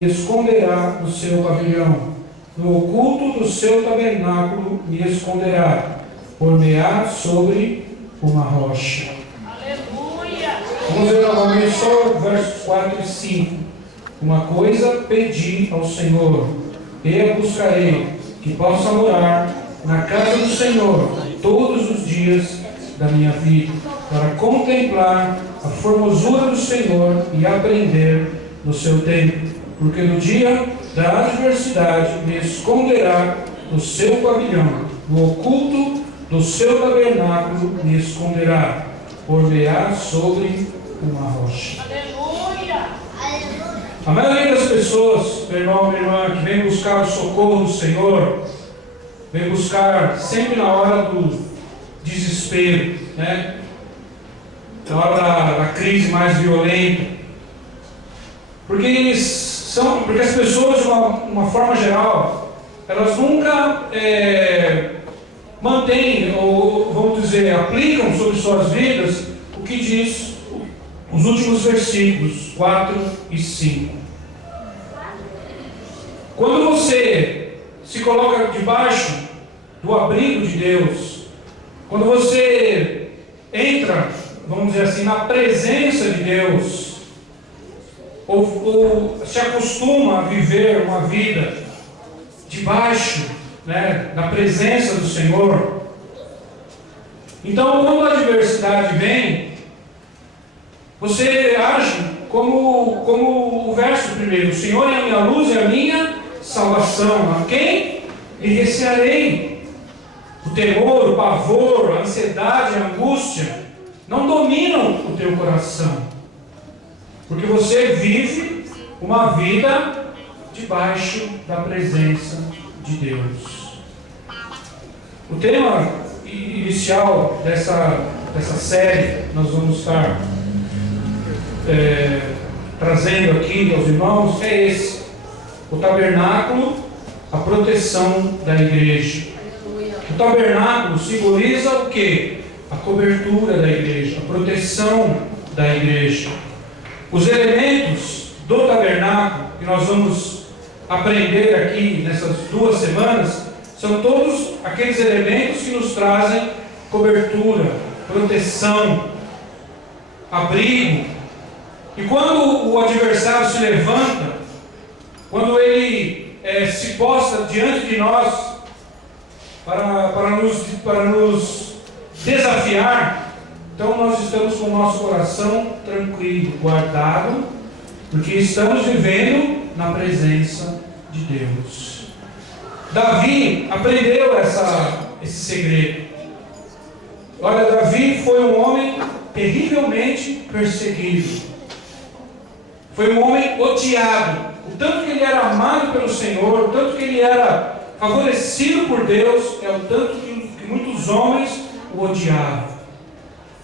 esconderá no seu pavilhão. No oculto do seu tabernáculo me esconderá, por-me-á sobre uma rocha. Aleluia! Vamos ver novamente só versos 4 e 5. Uma coisa pedi ao Senhor, e a buscarei, que possa morar na casa do Senhor todos os dias da minha vida, para contemplar a formosura do Senhor e aprender no seu templo. Porque no dia da adversidade me esconderá no seu pavilhão, no oculto do seu tabernáculo me esconderá, por-me-á sobre uma rocha. Aleluia! A maioria das pessoas, meu irmão, minha irmã, que vem buscar o socorro do Senhor, vem buscar sempre na hora do desespero, né? Na hora da crise mais violenta, porque as pessoas, de uma forma geral, elas nunca mantêm, ou vamos dizer, aplicam sobre suas vidas o que diz os últimos versículos 4 e 5. Quando você se coloca debaixo do abrigo de Deus, quando você entra, vamos dizer assim, na presença de Deus, ou se acostuma a viver uma vida debaixo, né, da presença do Senhor, então quando a adversidade vem, você age como o verso primeiro: o Senhor é a minha luz e a minha salvação, a quem lhe recearei? O temor, o pavor, a ansiedade, a angústia não dominam o teu coração, porque você vive uma vida debaixo da presença de Deus. O tema inicial dessa série nós vamos estar trazendo aqui aos irmãos é esse: o tabernáculo, a proteção da igreja. O tabernáculo simboliza o quê? A cobertura da igreja, a proteção da igreja. Os elementos do tabernáculo que nós vamos aprender aqui nessas 2 semanas são todos aqueles elementos que nos trazem cobertura, proteção, abrigo. E quando o adversário se levanta, quando ele se posta diante de nós para nos desafiar, então nós estamos com o nosso coração tranquilo, guardado, porque estamos vivendo na presença de Deus. Davi aprendeu esse segredo. Olha, Davi foi um homem terrivelmente perseguido. Foi um homem odiado. O tanto que ele era amado pelo Senhor, o tanto que ele era favorecido por Deus, é o tanto que muitos homens o odiavam.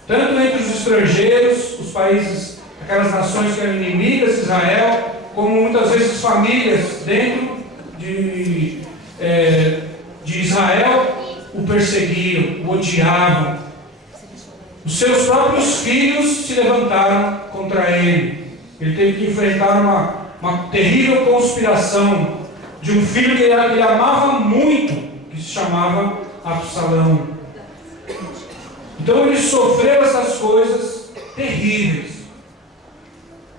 Tanto entre os estrangeiros, os países, aquelas nações que eram inimigas de Israel, como muitas vezes famílias dentro de Israel o perseguiam, o odiavam. Os seus próprios filhos se levantaram contra ele. Ele teve que enfrentar uma terrível conspiração de um filho que ele amava muito, que se chamava Absalão. Então ele sofreu essas coisas terríveis.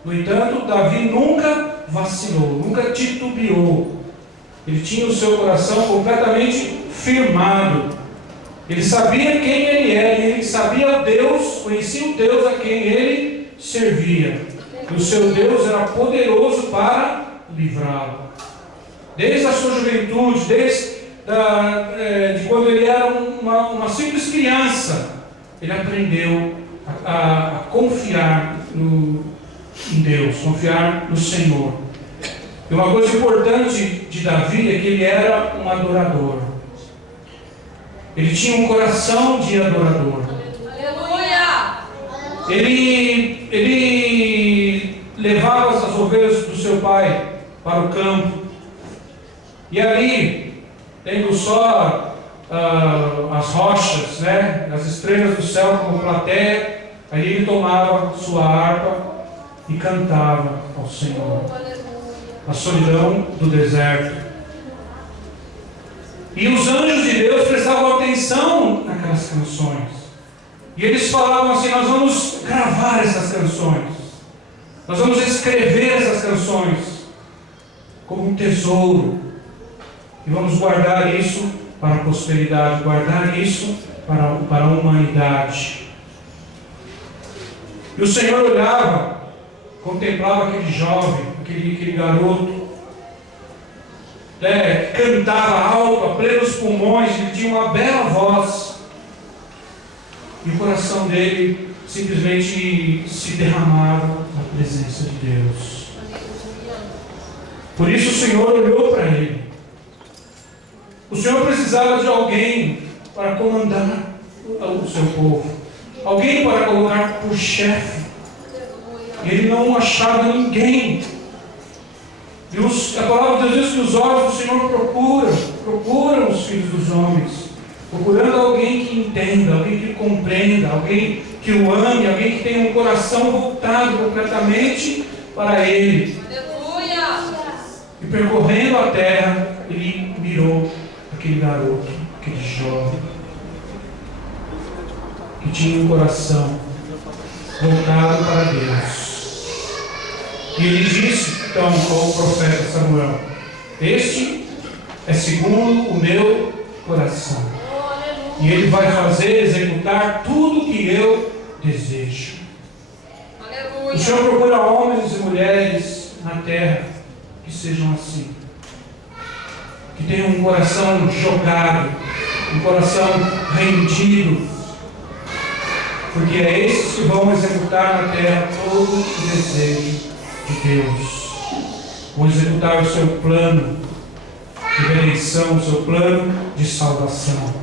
No entanto, Davi nunca vacilou, nunca titubeou. Ele tinha o seu coração completamente firmado. Ele sabia quem ele era, e ele sabia Deus, conhecia o Deus a quem ele servia. E o seu Deus era poderoso para livrá-lo. Desde a sua juventude, de quando ele era uma simples criança, ele aprendeu a confiar em Deus, confiar no Senhor. E uma coisa importante de Davi é que ele era um adorador. Ele tinha um coração de adorador. Aleluia! Ele levava as ovelhas do seu pai para o campo. E ali, tendo só as rochas, né, as estrelas do céu como plateia, aí ele tomava sua harpa e cantava ao Senhor. a solidão do deserto. E os anjos de Deus prestavam atenção naquelas canções. E eles falavam assim: nós vamos gravar essas canções, nós vamos escrever essas canções como um tesouro, e vamos guardar isso para a prosperidade, guardar isso para a humanidade. E o Senhor olhava, contemplava aquele jovem, aquele garoto, cantava alto, a plenos pulmões, ele tinha uma bela voz, e o coração dele simplesmente se derramava na presença de Deus. Por isso o Senhor olhou para ele. O Senhor precisava de alguém para comandar o seu povo, alguém para colocar por chefe. Ele não achava ninguém. E a palavra de Deus diz que os olhos do Senhor procuram os filhos dos homens, procurando alguém que entenda, alguém que compreenda, alguém que o ame, alguém que tenha um coração voltado completamente para Ele. Aleluia! E percorrendo a terra, ele mirou aquele garoto, aquele jovem, que tinha um coração voltado para Deus. E ele disse então ao profeta Samuel: este é segundo o meu coração, e ele vai executar tudo que eu desejo. Aleluia! O Senhor procura homens e mulheres na terra que sejam assim, que tenham um coração jogado, um coração rendido, porque é esses que vão executar na terra todo o desejo de Deus, vão executar o seu plano de redenção, o seu plano de salvação.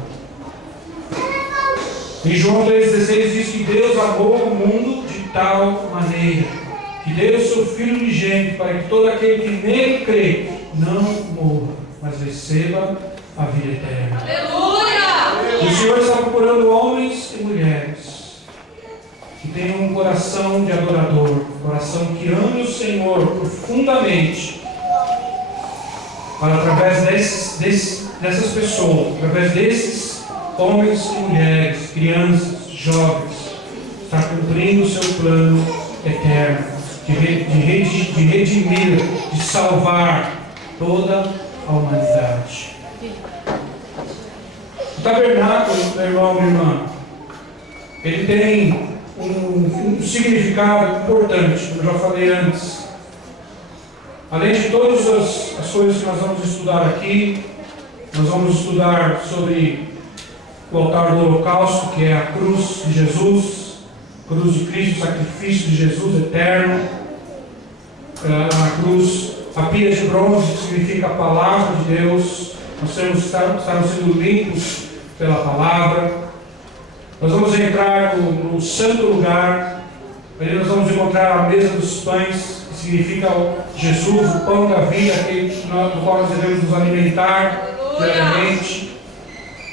Em João 3,16 diz que Deus amou o mundo de tal maneira que deu o seu Filho unigênito, para que todo aquele que nele crê não morra, mas receba a vida eterna. Aleluia! O Senhor está procurando homens e mulheres que tenham um coração de adorador, um coração que ame o Senhor profundamente, para através dessas pessoas, através desses homens e mulheres, crianças, jovens, estar cumprindo o seu plano eterno de redimir, de salvar toda a humanidade. O tabernáculo, meu irmão, minha irmã, ele tem um significado importante, como eu já falei antes. Além de todas as coisas que nós vamos estudar aqui, nós vamos estudar sobre o altar do holocausto, que é a cruz de Jesus, cruz de Cristo, o sacrifício de Jesus eterno. A cruz, a pia de bronze, que significa a palavra de Deus. Nós estamos sendo limpos pela palavra. Nós vamos entrar no santo lugar. Ali nós vamos encontrar a mesa dos pães, que significa Jesus, o pão da vida, aquele do qual nós devemos nos alimentar diariamente.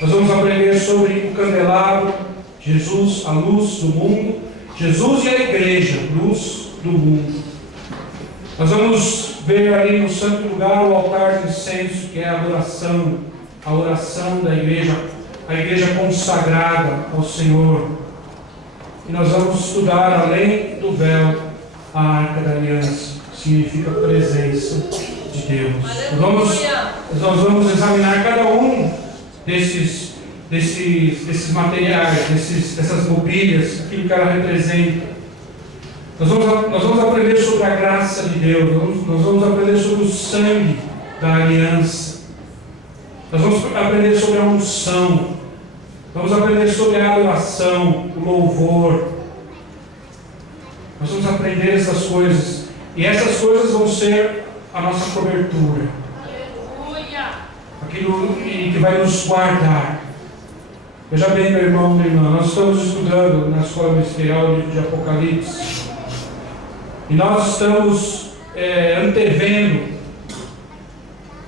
Nós vamos aprender sobre o candelabro, Jesus, a luz do mundo, Jesus e a igreja, luz do mundo. Nós vamos ver ali no santo lugar o altar de incenso, que é a oração da igreja, a igreja consagrada ao Senhor. E nós vamos estudar, além do véu, a arca da aliança, que significa a presença de Deus. Nós vamos examinar cada um desses materiais, dessas mobílias, aquilo que ela representa. Nós vamos aprender sobre a graça de Deus, nós vamos aprender sobre o sangue da aliança, nós vamos aprender sobre a unção, vamos aprender sobre a adoração, o louvor. Nós vamos aprender essas coisas, e essas coisas vão ser a nossa cobertura, aquilo que vai nos guardar. Veja bem, meu irmão, minha irmã, nós estamos estudando na escola ministerial o livro de Apocalipse, e nós estamos antevendo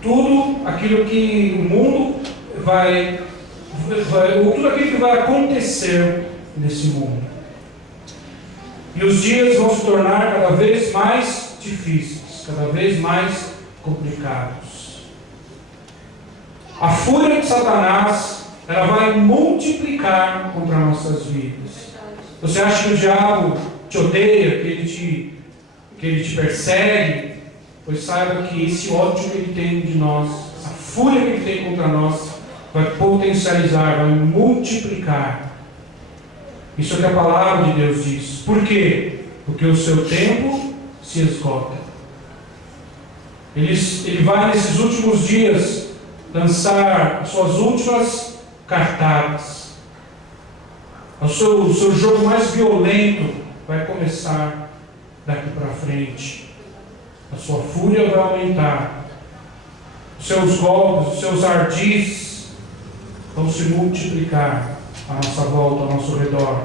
tudo aquilo que o mundo tudo aquilo que vai acontecer nesse mundo. E os dias vão se tornar cada vez mais difíceis, cada vez mais complicados. A fúria de Satanás, ela vai multiplicar contra nossas vidas. Você acha que o diabo te odeia, que ele te persegue? Pois saiba que esse ódio que ele tem de nós, essa fúria que ele tem contra nós, vai potencializar, vai multiplicar. Isso é o que a palavra de Deus diz. Por quê? Porque o seu tempo se esgota. Ele vai nesses últimos dias lançar as suas últimas cartadas. O seu jogo mais violento vai começar daqui para frente. A sua fúria vai aumentar. Os seus golpes, os seus ardis vão se multiplicar à nossa volta, ao nosso redor.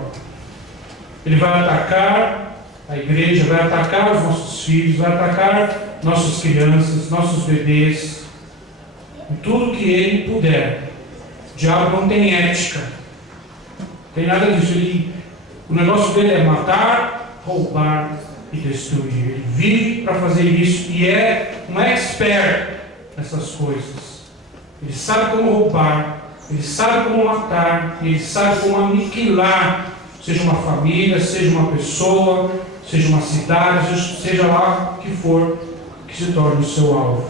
Ele vai atacar a igreja, vai atacar os nossos filhos, vai atacar nossas crianças, nossos bebês, em tudo que ele puder. O diabo não tem ética, não tem nada disso. O negócio dele é matar, roubar e destruir. Ele vive para fazer isso e é um expert nessas coisas. Ele sabe como roubar, ele sabe como matar, ele sabe como aniquilar, seja uma família, seja uma pessoa, seja uma cidade, seja lá o que for que se torne o seu alvo.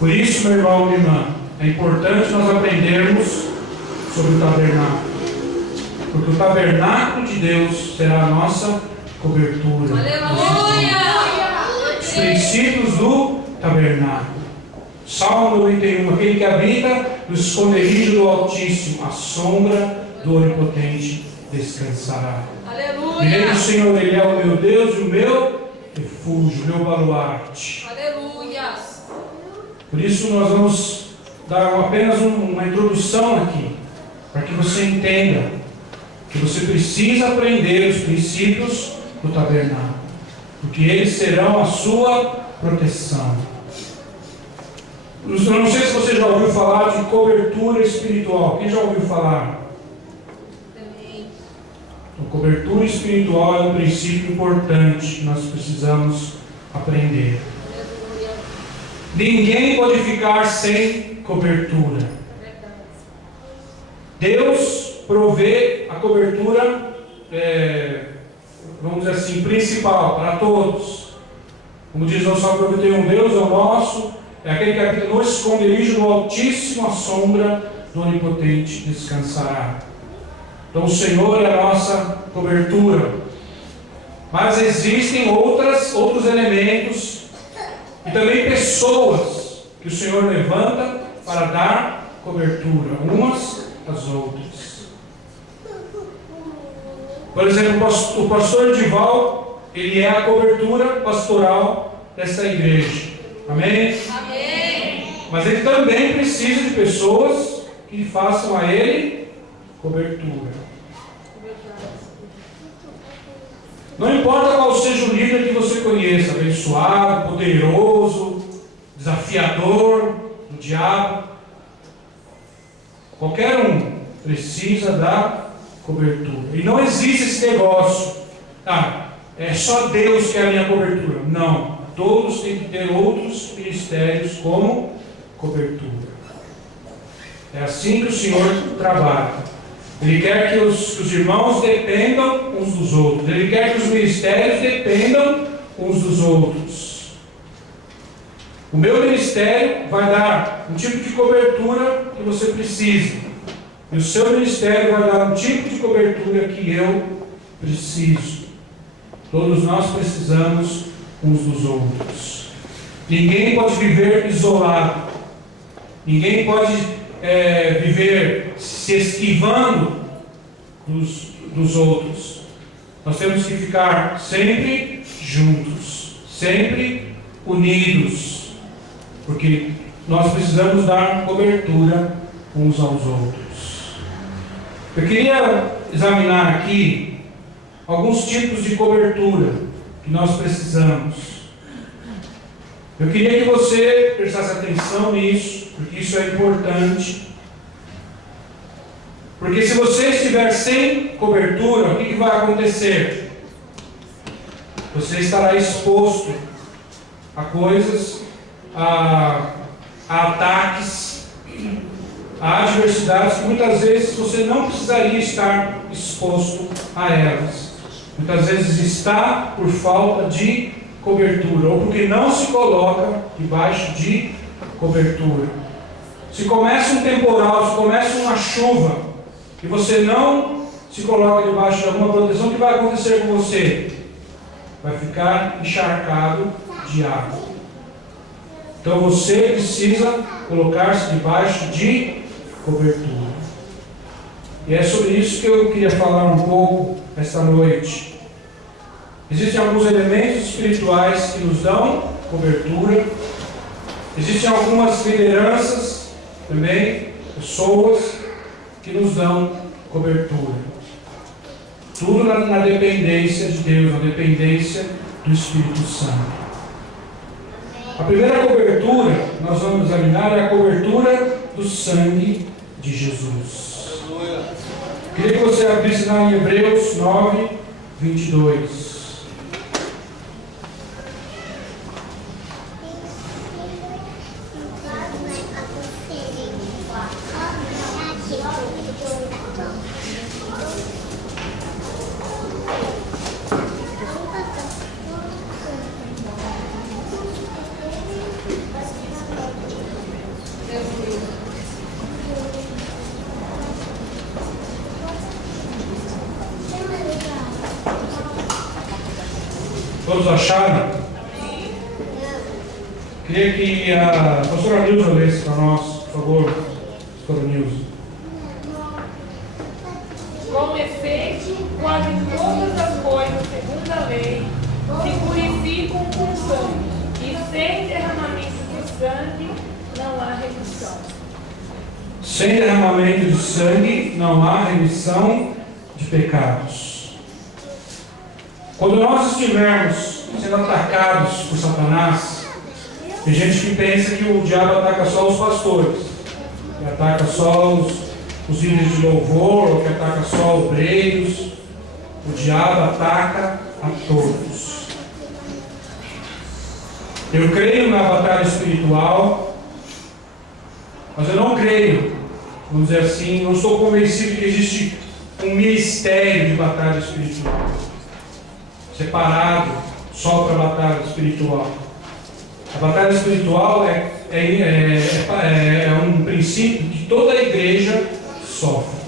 Por isso, meu irmão e minha irmã, é importante nós aprendermos sobre o tabernáculo. Porque o tabernáculo de Deus será a nossa cobertura. Os princípios do tabernáculo. Salmo 91. Aquele que habita no esconderijo do Altíssimo, a sombra do Onipotente descansará. Direi do Senhor, Ele é o meu Deus e o meu refúgio, meu baluarte. Aleluia. Por isso nós vamos dar apenas uma introdução aqui, para que você entenda que você precisa aprender os princípios do tabernáculo, porque eles serão a sua proteção. Eu não sei se você já ouviu falar de cobertura espiritual. Quem já ouviu falar? Então, cobertura espiritual é um princípio importante que nós precisamos aprender. Ninguém pode ficar sem cobertura. Deus provê a cobertura, vamos dizer assim, principal para todos. Como diz o Salmo 91, Deus é o nosso, é aquele que habita no esconderijo do Altíssimo, a sombra do Onipotente descansará. Então o Senhor é a nossa cobertura. Mas existem outros elementos e também pessoas que o Senhor levanta para dar cobertura, umas às outras. Por exemplo, o pastor Edival, ele é a cobertura pastoral dessa igreja. Amém? Amém. Mas ele também precisa de pessoas que façam a ele cobertura. Não importa qual seja o líder que você conheça, abençoado, poderoso, desafiador do diabo, qualquer um precisa da cobertura. E não existe esse negócio, é só Deus que é a minha cobertura. Não, todos têm que ter outros ministérios como cobertura. É assim que o Senhor trabalha. Ele quer que os irmãos dependam uns dos outros. Ele quer que os ministérios dependam uns dos outros. O meu ministério vai dar um tipo de cobertura que você precisa. E o seu ministério vai dar um tipo de cobertura que eu preciso. Todos nós precisamos uns dos outros. Ninguém pode viver isolado. Ninguém pode viver se esquivando dos outros. Nós temos que ficar sempre juntos, sempre unidos, porque nós precisamos dar cobertura uns aos outros. Eu queria examinar aqui alguns tipos de cobertura que nós precisamos. Eu queria que você prestasse atenção nisso, porque isso é importante. Porque se você estiver sem cobertura, o que vai acontecer? Você estará exposto a coisas a ataques, a adversidades que muitas vezes você não precisaria estar exposto a elas. Muitas vezes está por falta de cobertura, ou porque não se coloca debaixo de cobertura. Se começa um temporal, se começa uma chuva, e você não se coloca debaixo de alguma proteção, o que vai acontecer com você? Vai ficar encharcado de água. Então você precisa colocar-se debaixo de cobertura. E é sobre isso que eu queria falar um pouco esta noite. Existem alguns elementos espirituais que nos dão cobertura. Existem algumas lideranças também, pessoas que nos dão cobertura. Tudo na dependência de Deus, na dependência do Espírito Santo. A primeira cobertura que nós vamos examinar é a cobertura do sangue de Jesus. Queria que você abrisse lá em Hebreus 9, 22. Todos acharam? Queria que a pastora Nilza lesse para nós, por favor, pastora Nilza. Com efeito, quase todas as coisas, segundo a lei, se purificam com sangue, e sem derramamento de sangue não há remissão. Sem derramamento de sangue não há remissão de pecados. Quando nós estivermos sendo atacados por Satanás, tem gente que pensa que o diabo ataca só os pastores, que ataca só os líderes de louvor, ou que ataca só obreiros. O diabo ataca a todos. Eu creio na batalha espiritual, mas eu não creio, vamos dizer assim, não estou convencido que existe um ministério de batalha espiritual separado só para a batalha espiritual. A batalha espiritual é um princípio que toda a igreja sofre.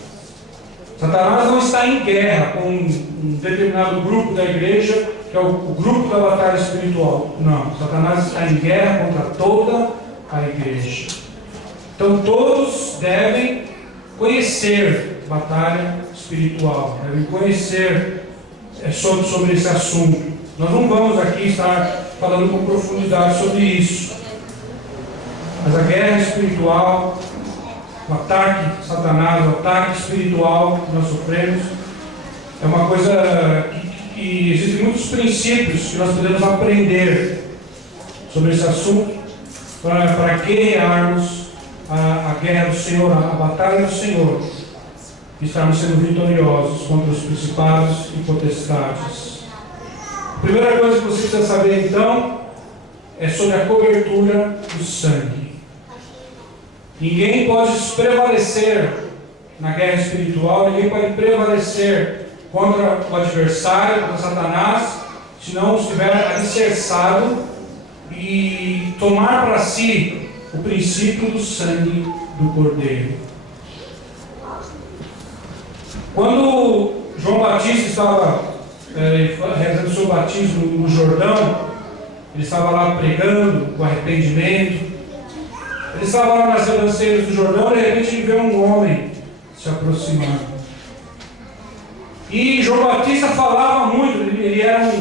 Satanás não está em guerra com um determinado grupo da igreja, que é o grupo da batalha espiritual. Não, Satanás está em guerra contra toda a igreja. Então todos devem conhecer batalha espiritual, devem conhecer sobre esse assunto. Nós não vamos aqui estar falando com profundidade sobre isso, mas a guerra espiritual, o ataque de Satanás, o ataque espiritual que nós sofremos, é uma coisa que existem muitos princípios que nós podemos aprender sobre esse assunto para guerrearmos a guerra do Senhor, a batalha do Senhor, e estarmos sendo vitoriosos contra os principados e potestades. A primeira coisa que você precisa saber então é sobre a cobertura do sangue. Ninguém pode prevalecer na guerra espiritual, ninguém pode prevalecer contra o adversário, contra Satanás, se não estiver alicerçado e tomar para si o princípio do sangue do Cordeiro. Quando João Batista estava realizando o seu batismo no Jordão, ele estava lá pregando o arrependimento. Ele estava lá nas ribanceiras do Jordão e de repente ele vê um homem se aproximando. E João Batista falava muito, ele era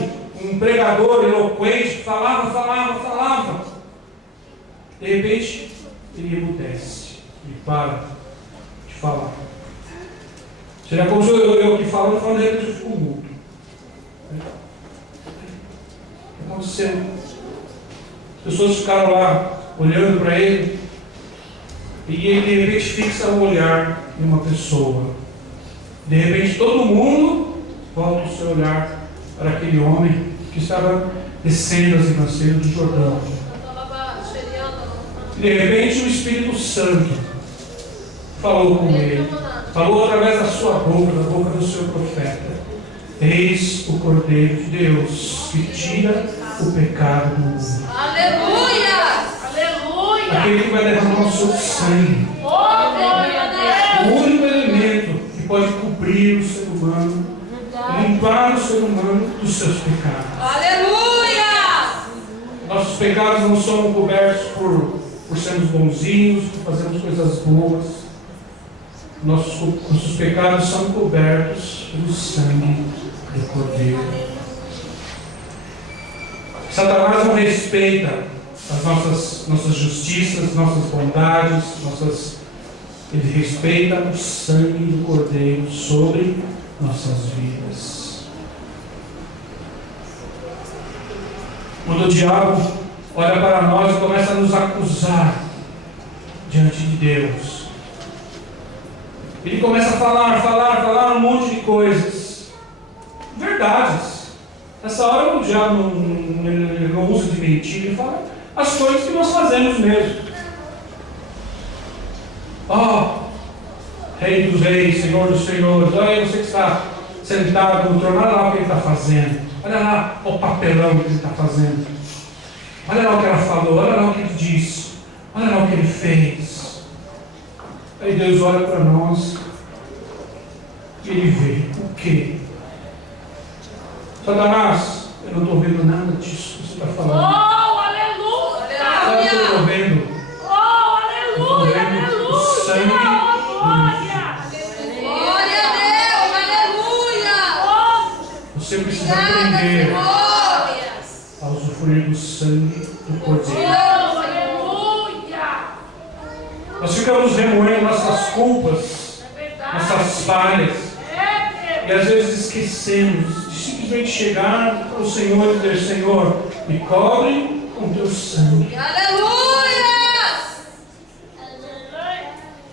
um pregador eloquente, falava. De repente ele emudece, ele para de falar. Seria como se eu aqui falando, de repente eu fico mudo. O que aconteceu? As pessoas ficaram lá olhando para ele, e ele de repente fixa o olhar em uma pessoa. De repente todo mundo volta o seu olhar para aquele homem que estava descendo as ribanceiras do Jordão. De repente o Espírito Santo falou com ele, falou através da sua boca, da boca do seu profeta: eis o Cordeiro de Deus que tira o pecado do mundo. Aleluia! Aleluia! Aquele que vai derramar o seu sangue. Oh, glória a O Deus! único elemento que pode cobrir o ser humano, limpar o ser humano dos seus pecados. Aleluia! Nossos pecados não são cobertos por sermos bonzinhos, por fazermos coisas boas. Nossos pecados são cobertos pelo sangue do Cordeiro. Satanás não respeita as nossas justiças, nossas bondades, ele respeita o sangue do Cordeiro sobre nossas vidas. Quando o diabo olha para nós e começa a nos acusar diante de Deus, ele começa a falar um monte de coisas, verdades. Nessa hora o diabo não usa de mentira, ele fala as coisas que nós fazemos mesmo. Rei dos reis, Senhor dos senhores, olha aí você que está sentado no trono, olha lá o que ele está fazendo, olha lá o papelão que ele está fazendo, olha lá o que ela falou, olha lá o que ele disse, olha lá o que ele fez. Aí Deus olha para nós e ele vê o quê? Satanás, eu não estou vendo nada disso que você está Oh, falando. aleluia! Sabe o que eu estou vendo? Oh, aleluia! Aleluia! Oh, glória! Glória a Deus! Aleluia! Você precisa Obrigada, aprender glórias! a usufruir do sangue do Cordeiro. Oh, aleluia! Nós ficamos remoendo nossas culpas, É verdade. nossas falhas, É, e às vezes esquecemos de simplesmente chegar ao Senhor e dizer: Senhor, me cobre com teu sangue. Aleluia!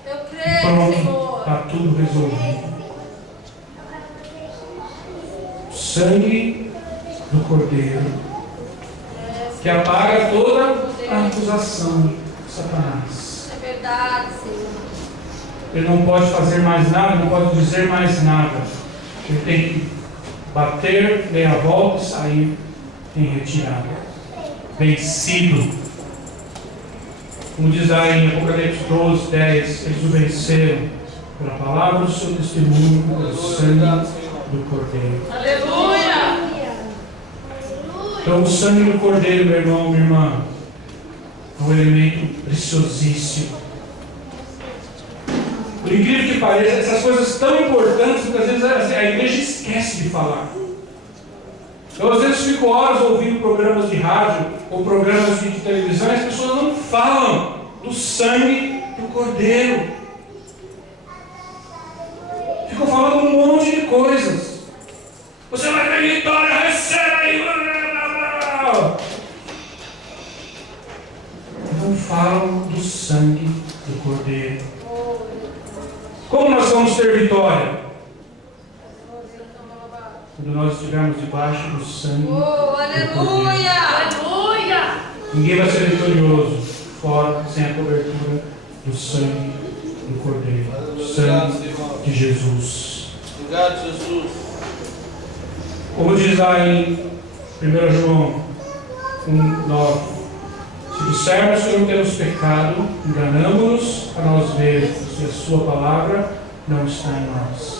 Eu creio, Pronto, Senhor. está tudo resolvido. O sangue do Cordeiro, que apaga toda a acusação de Satanás. É verdade, Senhor. Ele não pode fazer mais nada, não pode dizer mais nada. Ele tem que bater, dar a volta e sair em retirada. Vencido. Como diz aí em Apocalipse 12, 10, eles o venceram pela palavra do seu testemunho, pelo sangue do Cordeiro. aleluia! Então o sangue do Cordeiro, meu irmão, minha irmã, é um elemento preciosíssimo. Por incrível que pareça, essas coisas tão importantes, muitas vezes a igreja esquece de falar. Eu às vezes fico horas ouvindo programas de rádio ou programas de televisão e as pessoas não falam do sangue do Cordeiro. Ficam falando um monte de coisas. Você vai ter vitória, receba aí. Não falam do sangue do Cordeiro. Como nós vamos ter vitória? Quando nós estivermos debaixo do sangue Oh, do Cordeiro. aleluia! Aleluia! Ninguém vai ser vitorioso fora, sem a cobertura do sangue do Cordeiro, do sangue de Jesus. Obrigado, Jesus. Como diz lá em 1 João 1,9: se dissermos que não temos pecado, enganamos-nos a nós mesmos, e a sua palavra não está em nós.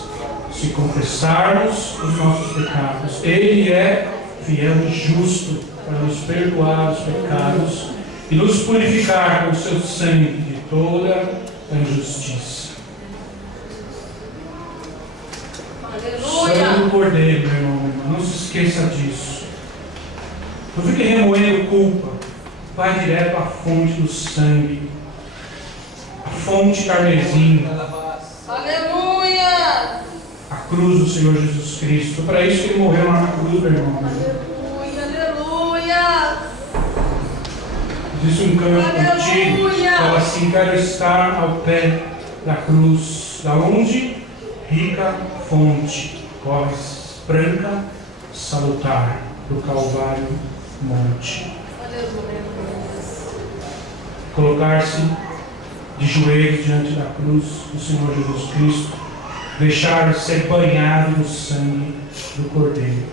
Se confessarmos os nossos pecados, Ele é fiel e justo para nos perdoar os pecados e nos purificar com o seu sangue de toda a injustiça. Sangue Aleluia! do Cordeiro, meu irmão, minha irmã, não se esqueça disso. Não fique remoendo culpa. Vai direto à fonte do sangue, a fonte carmesim, Aleluia! a cruz do Senhor Jesus Cristo. Para isso que Ele morreu lá na cruz, meu irmão. Aleluia! Aleluia! Existe um canto antigo que fala assim: quero estar ao pé da cruz, da onde rica fonte corre branca, salutar, do Calvário monte. Aleluia! colocar-se de joelhos diante da cruz do Senhor Jesus Cristo, deixar ser banhado no sangue do Cordeiro.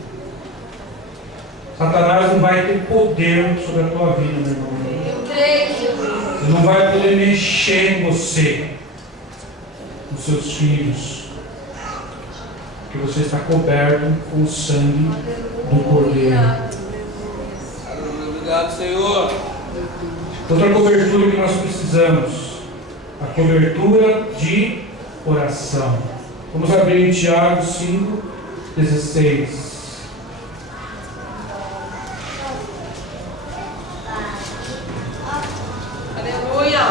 Satanás não vai ter poder sobre a tua vida, meu irmão. Eu creio, Jesus. Ele não vai poder mexer em você, nos seus filhos, porque você está coberto com o sangue do Cordeiro. Obrigado, Senhor. Outra cobertura que nós precisamos, a cobertura de oração. Vamos abrir em Tiago 5,16. Aleluia.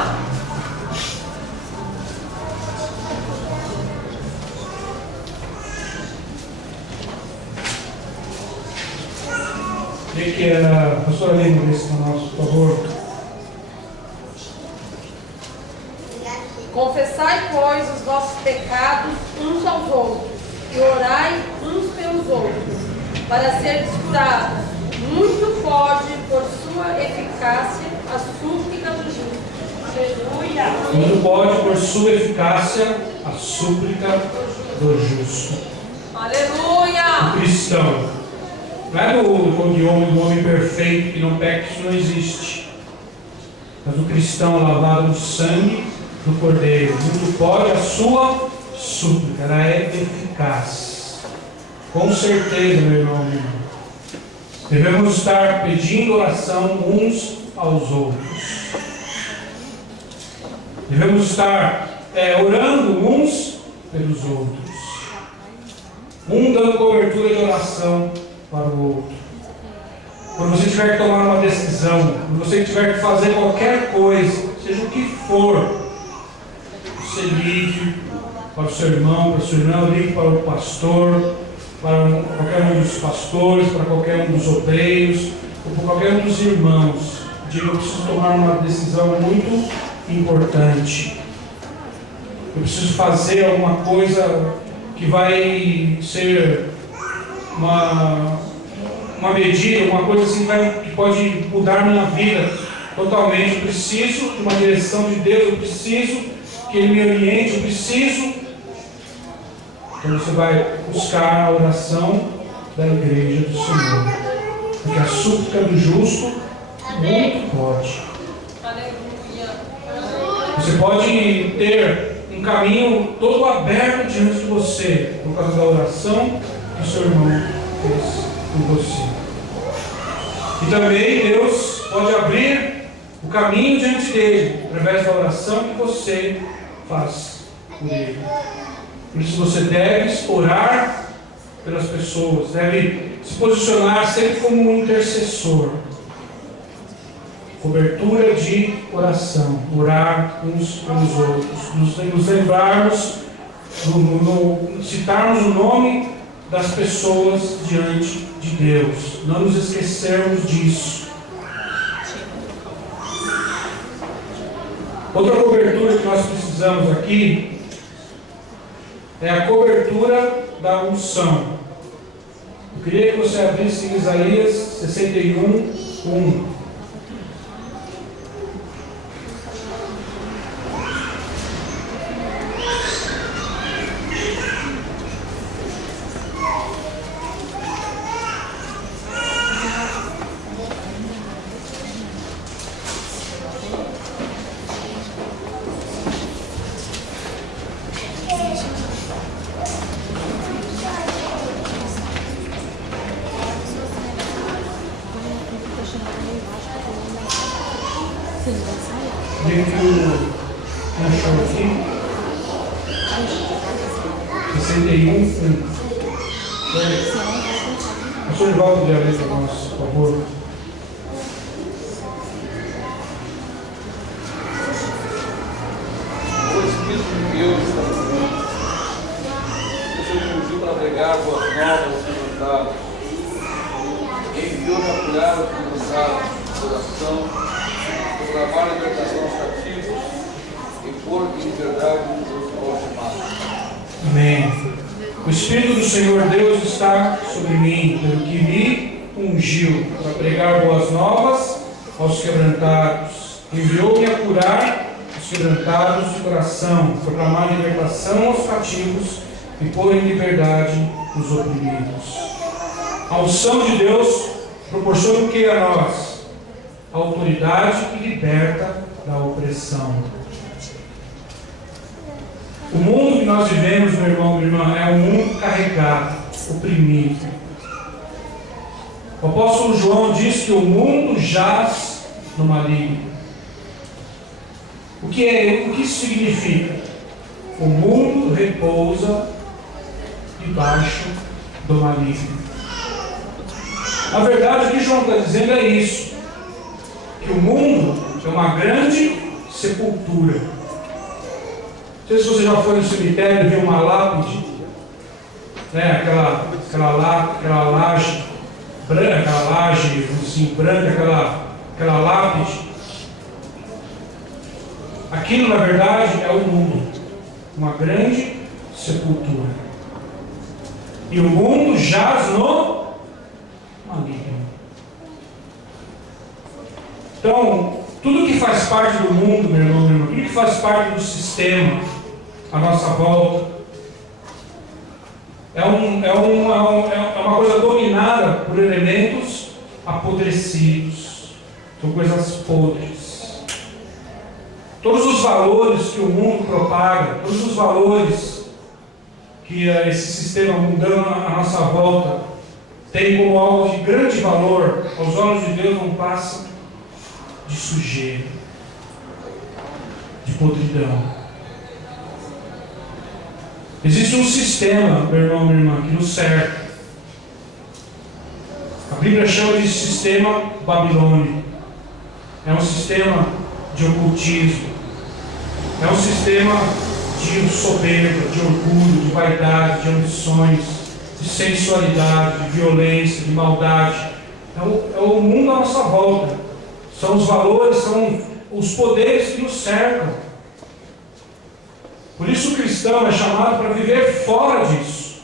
Queria que a pastora Lena lesse para nós, por favor. Confessai, pois, os vossos pecados uns aos outros, e orai uns pelos outros, para ser curados. Muito pode, por sua eficácia, a súplica do justo. Aleluia. Muito pode, por sua eficácia, a súplica do justo. Aleluia! O cristão. Não é do homem perfeito que não peca, isso não existe. Mas o cristão lavado no sangue do Cordeiro. Muito pode a sua súplica, ela é eficaz. Com certeza, meu irmão, minha irmã. Devemos estar pedindo oração uns aos outros. Devemos estar orando uns pelos outros. Um dando cobertura de oração para o outro. Quando você tiver que tomar uma decisão, quando você tiver que fazer qualquer coisa, seja o que for, você ligue para o seu irmão, para a sua irmã, ligue para o pastor, para qualquer um dos pastores, para qualquer um dos obreiros, ou para qualquer um dos irmãos. Diga: eu preciso tomar uma decisão muito importante. Eu preciso fazer alguma coisa que vai ser uma medida, uma coisa assim que pode mudar minha vida totalmente. Eu preciso de uma direção de Deus, eu preciso que Ele me oriente, eu preciso. Então você vai buscar a oração da igreja do Senhor, porque a súplica do justo muito pode. Você pode ter um caminho todo aberto diante de você, por causa da oração que o seu irmão fez por você. E também Deus pode abrir o caminho diante dele, através da oração que você faz por ele. Por isso você deve orar pelas pessoas, deve se posicionar sempre como um intercessor. Cobertura de oração, orar uns pelos outros, nos lembrarmos, citarmos o nome das pessoas diante de Deus, não nos esquecermos disso. Outra cobertura que nós precisamos aqui é a cobertura da unção. Eu queria que você abrisse em Isaías 61, 1. Achou aqui? 61. Pastor Ivaldo de Areia para nós, por favor. O Espírito de Deus nos ungiu para pregar boas novas aos quebrantados. Enviou-me a curar os quebrantados, coração, proclamar a libertação aos cativos e pôr em liberdade os algemados. Amém. O Espírito do Senhor Deus está sobre mim, pelo que me ungiu para pregar boas novas aos quebrantados, Enviou-me a curar os quebrantados de coração, proclamar libertação aos cativos e pôr em liberdade os oprimidos. A unção de Deus proporciona o que a nós? A autoridade que liberta da opressão. O mundo que nós vivemos, meu irmão, minha irmã, é um mundo carregado, oprimido. O apóstolo João diz que o mundo jaz no maligno. O que isso significa? O mundo repousa debaixo do maligno. Na verdade, o que João está dizendo é isso: que o mundo é uma grande sepultura. Não sei se você já foi no cemitério e viu uma lápide, né? aquela laje branca, aquela laje assim, branca, aquela lápide. Aquilo, na verdade, é o mundo, uma grande sepultura. E o mundo jaz no maligno. Então, tudo que faz parte do mundo, meu irmão, minha irmã, tudo que faz parte do sistema à nossa volta, é uma coisa dominada por elementos apodrecidos, são coisas podres. Todos os valores que o mundo propaga, todos os valores que esse sistema mundano à nossa volta tem como algo de grande valor, aos olhos de Deus não passam de sujeira, de podridão. Existe um sistema, meu irmão, minha irmã, que nos cerca. A Bíblia chama de sistema babilônico. É um sistema de ocultismo. É um sistema de soberba, de orgulho, de vaidade, de ambições, de sensualidade, de violência, de maldade. É o mundo à nossa volta. São os valores, são os poderes que nos cercam. Por isso o cristão é chamado para viver fora disso.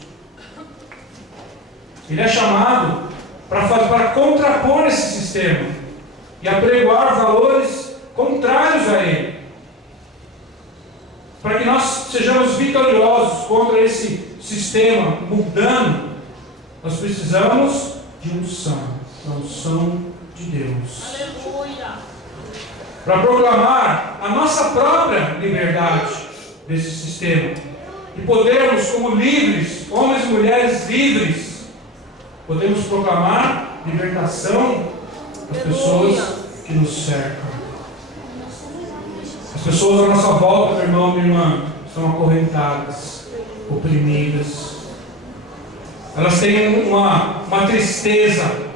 Ele é chamado para contrapor esse sistema e apregoar valores contrários a ele, para que nós sejamos vitoriosos contra esse sistema mundano. Nós precisamos de unção, a unção de Deus. Aleluia. Para proclamar a nossa própria liberdade desse sistema e podermos, como livres, homens e mulheres livres, podemos proclamar libertação às pessoas que nos cercam. As pessoas à nossa volta, meu irmão, minha irmã, são acorrentadas, oprimidas. Elas têm uma tristeza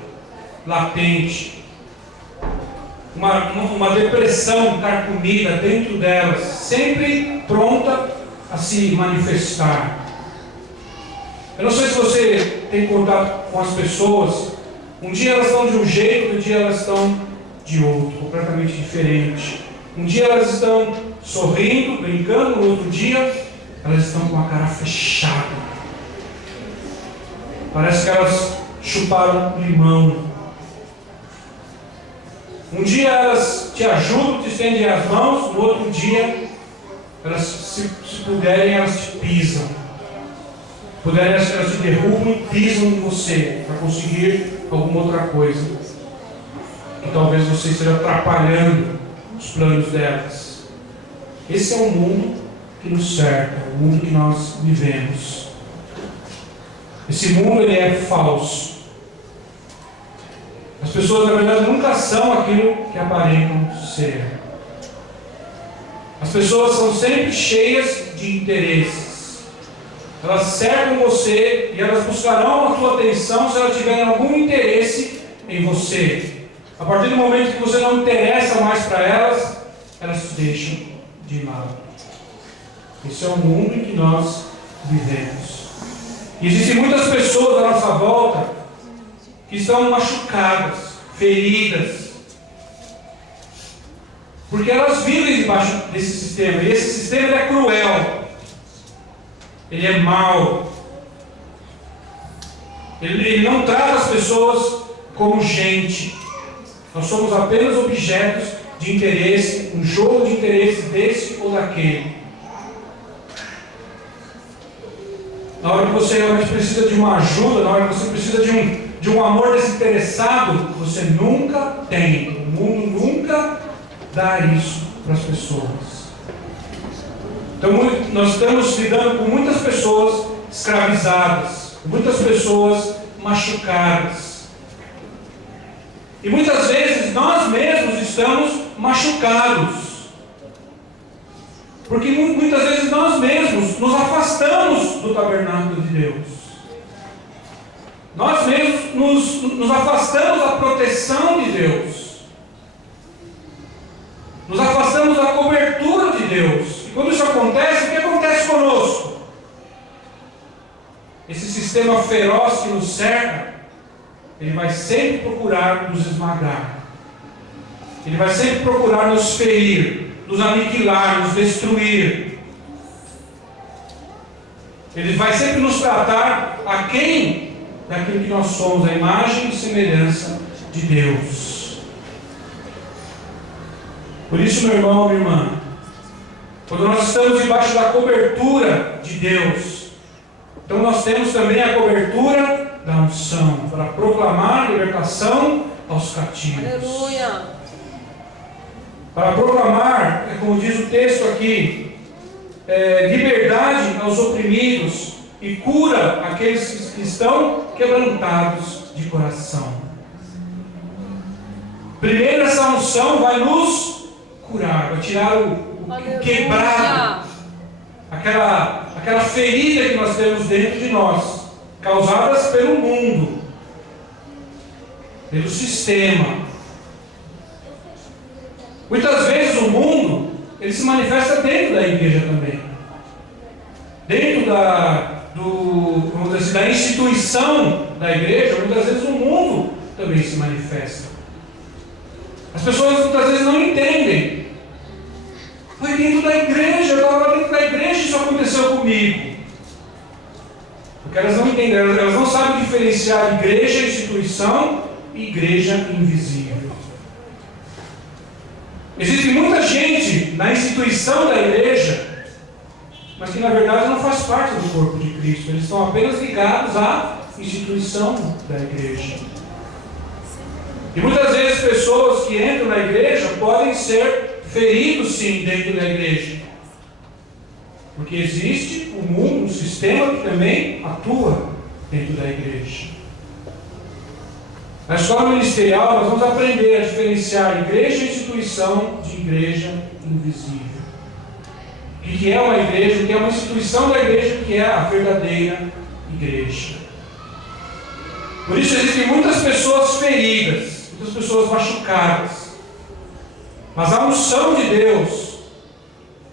latente, uma depressão carcomida dentro delas, sempre pronta a se manifestar. Eu não sei se você tem contato com as pessoas. Um dia elas estão de um jeito, outro dia elas estão de outro, completamente diferente. Um dia elas estão sorrindo, brincando, no outro dia elas estão com a cara fechada. Parece que elas chuparam limão. Um dia elas te ajudam, te estendem as mãos, no outro dia elas, se puderem, elas te pisam. Puderem, elas te derrubam e pisam em você para conseguir alguma outra coisa. E talvez você esteja atrapalhando os planos delas. Esse é o mundo que nos cerca, o mundo que nós vivemos. Esse mundo, ele é falso. As pessoas, na verdade, nunca são aquilo que aparentam ser. As pessoas são sempre cheias de interesses. Elas cercam você e elas buscarão a tua atenção se elas tiverem algum interesse em você. A partir do momento que você não interessa mais para elas, elas te deixam de lado. Esse é o mundo em que nós vivemos. E existem muitas pessoas à nossa volta que estão machucadas, feridas, porque elas vivem debaixo desse sistema. E esse sistema é cruel, ele é mau, ele não trata as pessoas como gente. Nós somos apenas objetos de interesse, um jogo de interesse desse ou daquele. Na hora que você realmente precisa de uma ajuda, na hora que você precisa de um amor desinteressado, você nunca tem. O mundo nunca dá isso para as pessoas. Então nós estamos lidando com muitas pessoas escravizadas, com muitas pessoas machucadas. E muitas vezes nós mesmos estamos machucados. Porque muitas vezes nós mesmos nos afastamos do tabernáculo de Deus. Nós mesmos nos afastamos da proteção de Deus. Nos afastamos da cobertura de Deus. E quando isso acontece, o que acontece conosco? Esse sistema feroz que nos cerca, ele vai sempre procurar nos esmagar. Ele vai sempre procurar nos ferir, nos aniquilar, nos destruir. Ele vai sempre nos tratar aquém daquilo que nós somos, a imagem e semelhança de Deus. Por isso, meu irmão, minha irmã, quando nós estamos debaixo da cobertura de Deus, então nós temos também a cobertura da unção, para proclamar libertação aos cativos. Aleluia. Para proclamar, como diz o texto aqui, liberdade aos oprimidos e cura aqueles que estão quebrantados de coração. Primeiro, essa unção vai nos curar, vai tirar o quebrado, aquela ferida que nós temos dentro de nós, causadas pelo mundo, pelo sistema. Muitas vezes o mundo, ele se manifesta dentro da igreja também. Dentro vamos dizer assim, da instituição da igreja, muitas vezes o mundo também se manifesta. As pessoas muitas vezes não entendem. Foi dentro da igreja, eu estava dentro da igreja e isso aconteceu comigo. Porque elas não entendem, elas não sabem diferenciar igreja, instituição e igreja invisível. Existe muita gente na instituição da igreja, mas que na verdade não faz parte do corpo de Cristo. Eles estão apenas ligados à instituição da igreja. E muitas vezes pessoas que entram na igreja podem ser feridos sim dentro da igreja. Porque existe um mundo, um sistema que também atua dentro da igreja. Na escola ministerial nós vamos aprender a diferenciar igreja e instituição de igreja invisível. O que é uma igreja, o que é uma instituição da igreja, o que é a verdadeira igreja. Por isso existem muitas pessoas feridas, muitas pessoas machucadas. Mas a unção de Deus,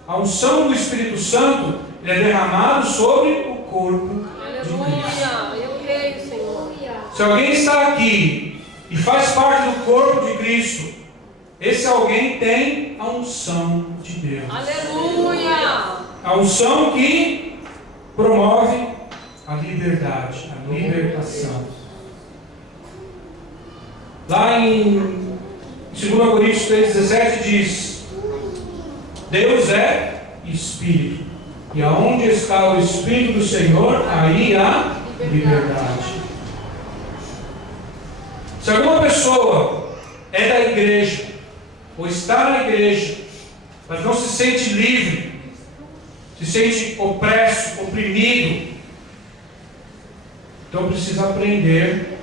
a unção do Espírito Santo, ele é derramado sobre o corpo de Cristo. Aleluia, eu creio, Senhor. Se alguém está aqui e faz parte do corpo de Cristo, esse alguém tem a unção de Deus. Aleluia. A unção que promove a liberdade, a libertação. Lá em 2 Coríntios 3,17 diz: Deus é Espírito, e aonde está o Espírito do Senhor, aí há liberdade. Se alguma pessoa é da igreja, ou está na igreja, mas não se sente livre, se sente opresso, oprimido, então precisa aprender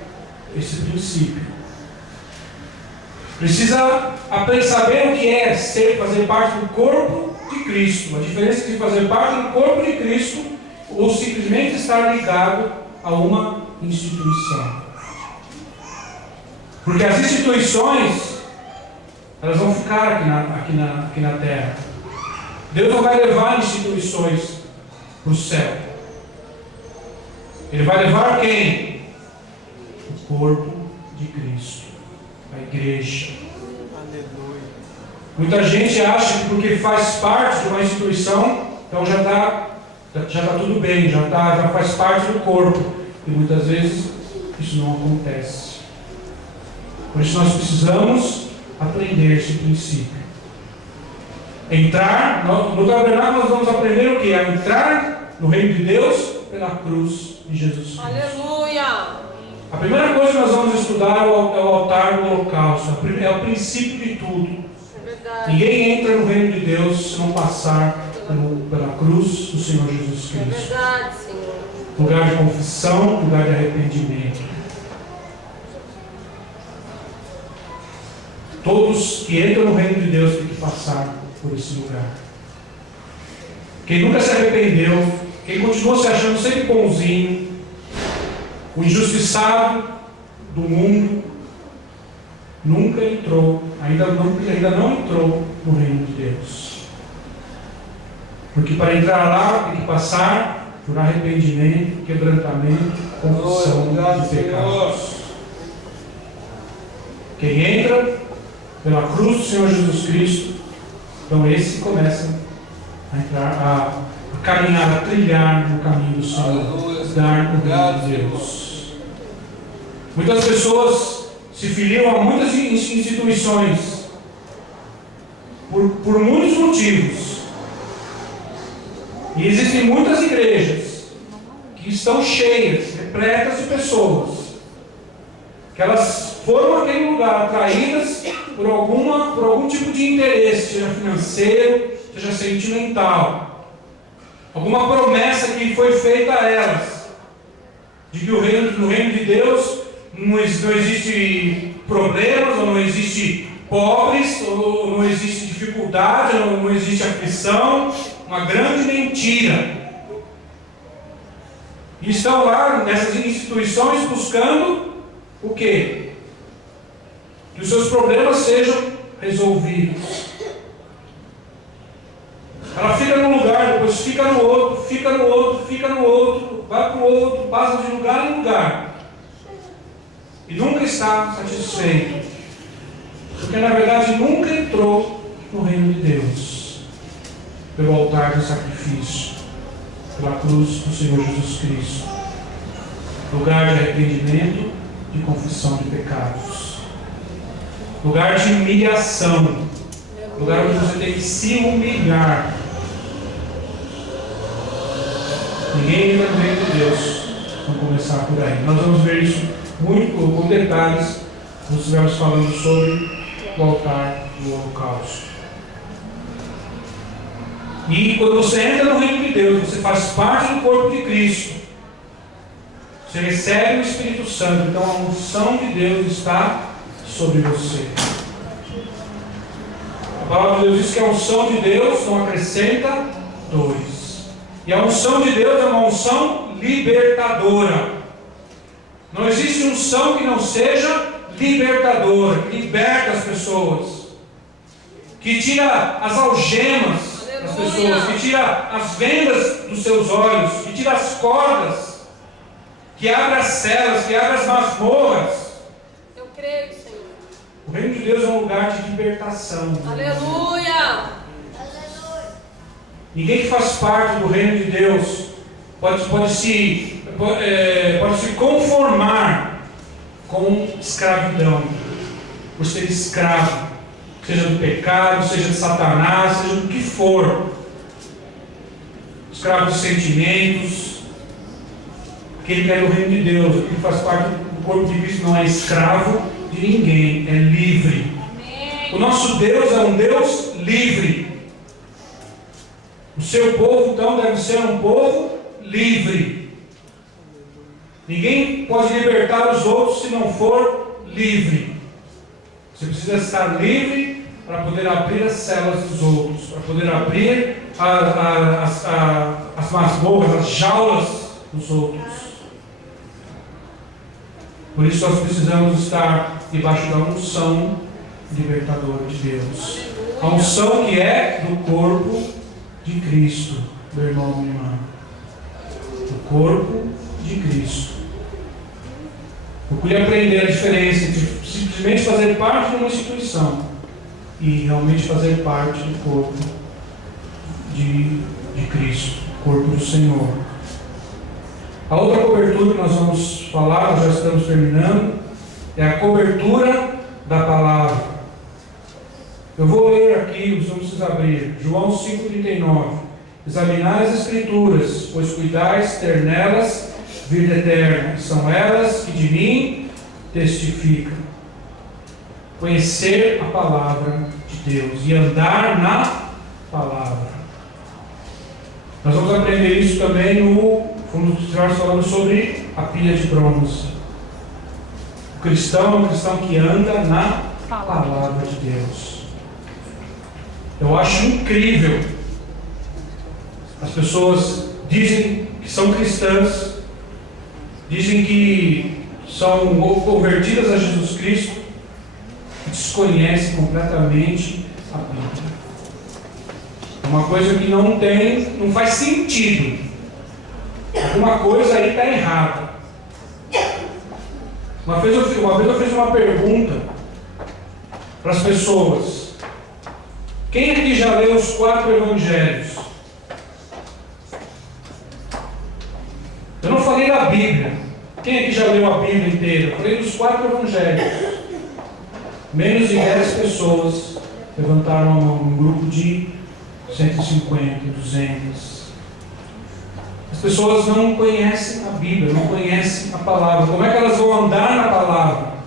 esse princípio. Precisa saber o que é fazer parte do corpo de Cristo. A diferença de fazer parte do corpo de Cristo ou simplesmente estar ligado a uma instituição. Porque as instituições, elas vão ficar aqui na terra. Deus não vai levar instituições para o céu. Ele vai levar quem? O corpo de Cristo, a igreja. Aleluia. Muita gente acha que porque faz parte de uma instituição, então já está tudo bem, já faz parte do corpo. E muitas vezes isso não acontece. Por isso nós precisamos aprender esse princípio. Entrar, no tabernáculo nós vamos aprender o que? A entrar no reino de Deus pela cruz de Jesus Cristo. Aleluia! A primeira coisa que nós vamos estudar é o altar do holocausto. É o princípio de tudo. É verdade. Ninguém entra no reino de Deus se não passar pela cruz do Senhor Jesus É Cristo. verdade, Senhor. Lugar de confissão, lugar de arrependimento. Todos que entram no reino de Deus têm que passar por esse lugar. Quem nunca se arrependeu, quem continua se achando sempre bonzinho, o injustiçado do mundo, nunca entrou, ainda não entrou no reino de Deus. Porque para entrar lá tem que passar por arrependimento, quebrantamento, confissão de pecados. Quem entra pela cruz do Senhor Jesus Cristo, então esse começa a entrar, a caminhar, a trilhar no caminho do Senhor, dar o reino de Deus. Muitas pessoas se filiam a muitas instituições por muitos motivos. E existem muitas igrejas que estão cheias, repletas de pessoas, que elas foram àquele lugar atraídas por algum tipo de interesse, seja financeiro, seja sentimental. Alguma promessa que foi feita a elas, de que no reino de Deus não existe problemas, ou não existe pobres, ou não existe dificuldade, ou não existe aflição. Uma grande mentira. E estão lá nessas instituições buscando o quê? Que os seus problemas sejam resolvidos. Ela fica num lugar, depois fica no outro, fica no outro, fica no outro, vai para o outro, passa de lugar em lugar. E nunca está satisfeito. Porque na verdade nunca entrou no reino de Deus. Pelo altar do sacrifício, pela cruz do Senhor Jesus Cristo. Lugar de arrependimento, de confissão de pecados. Lugar de humilhação. Lugar onde você tem que se humilhar. Ninguém entra no reino de Deus. Vamos começar por aí. Nós vamos ver isso muito com detalhes. Nós estivemos falando sobre o altar do holocausto. E quando você entra no reino de Deus, você faz parte do corpo de Cristo. Você recebe o Espírito Santo. Então a unção de Deus está sobre você. A palavra de Deus diz que a unção de Deus não acrescenta dores. E a unção de Deus é uma unção libertadora. Não existe unção que não seja libertadora, que liberta as pessoas, que tira as algemas das pessoas, que tira as vendas dos seus olhos, que tira as cordas, que abre as celas, que abre as masmorras. Eu creio, Senhor. O reino de Deus é um lugar de libertação. Aleluia! Ninguém que faz parte do reino de Deus pode se conformar com escravidão, por ser escravo, seja do pecado, seja de Satanás, seja do que for. Escravo dos sentimentos. Aquele que é do reino de Deus, aquele que faz parte do corpo de Cristo, não é escravo de ninguém, é livre. O nosso Deus é um Deus livre. O seu povo, então, deve ser um povo livre. Ninguém pode libertar os outros se não for livre. Você precisa estar livre para poder abrir as celas dos outros, para poder abrir as masmorras, as jaulas dos outros. Por isso nós precisamos estar debaixo da unção libertadora de Deus. A unção que é do corpo de Cristo, meu irmão e minha irmã. Do corpo de Cristo. Procure aprender a diferença entre simplesmente fazer parte de uma instituição e realmente fazer parte do corpo de Cristo, corpo do Senhor. A outra cobertura que nós vamos falar, nós já estamos terminando, é a cobertura da palavra. Eu vou ler aqui, os vamos precisar abrir, João 5,39. Examinai as Escrituras, pois cuidais ter nelas vida eterna, e são elas que de mim testificam. Conhecer a palavra de Deus e andar na palavra. Nós vamos aprender isso também vamos estar falando sobre a pilha de bronze. O cristão é um cristão que anda na palavra de Deus. Eu acho incrível. As pessoas dizem que são cristãs, dizem que são convertidas a Jesus Cristo, e desconhecem completamente a Bíblia. É uma coisa que não faz sentido. Alguma coisa aí está errada. Uma vez eu fiz uma pergunta para as pessoas. Quem aqui já leu os 4 evangelhos? Eu não falei da Bíblia. Quem aqui já leu a Bíblia inteira? Eu falei dos 4 evangelhos. Menos de 10 pessoas levantaram a mão, um grupo de 150, 200. As pessoas não conhecem a Bíblia, não conhecem a palavra. Como é que elas vão andar na palavra?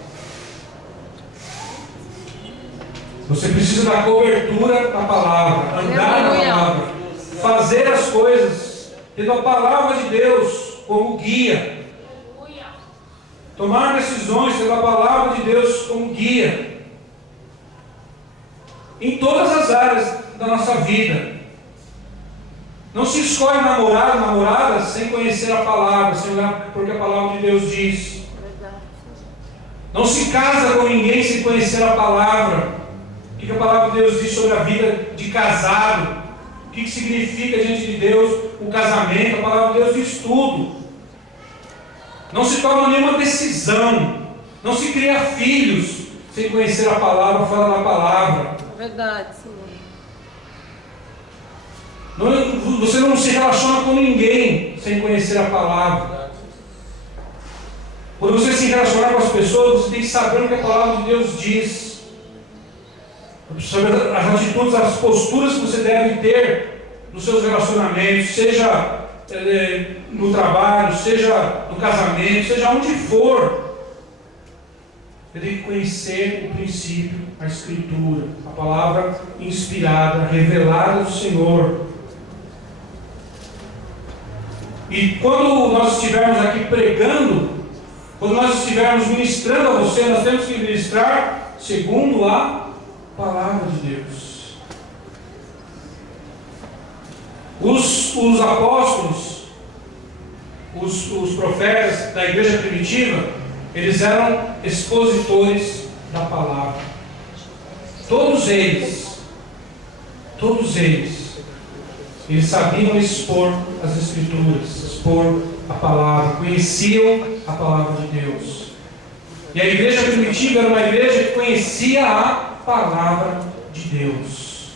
Você precisa da cobertura da palavra, andar na palavra, fazer as coisas, tendo a palavra de Deus como guia. Tomar decisões tendo a palavra de Deus como guia. Em todas as áreas da nossa vida. Não se escolhe namorado, namorada, sem conhecer a palavra, sem olhar porque a palavra de Deus diz. Não se casa com ninguém sem conhecer a palavra. O que a palavra de Deus diz sobre a vida de casado? O que significa diante de Deus o casamento? A palavra de Deus diz tudo. Não se toma nenhuma decisão. Não se cria filhos sem conhecer a palavra, fora da palavra. Verdade, Senhor. Você não se relaciona com ninguém sem conhecer a palavra. Quando você se relacionar com as pessoas, você tem que saber o que a palavra de Deus diz. Saber as atitudes, as posturas que você deve ter nos seus relacionamentos, seja no trabalho, seja no casamento, seja onde for. Você tem que conhecer o princípio, a Escritura, a palavra inspirada, revelada do Senhor. E quando nós estivermos aqui pregando, quando nós estivermos ministrando a você, nós temos que ministrar segundo a palavra de Deus. Os apóstolos, os profetas da igreja primitiva, eles eram expositores da palavra. Todos eles, eles sabiam expor as Escrituras, expor a palavra, conheciam a palavra de Deus. E a igreja primitiva era uma igreja que conhecia a palavra de Deus.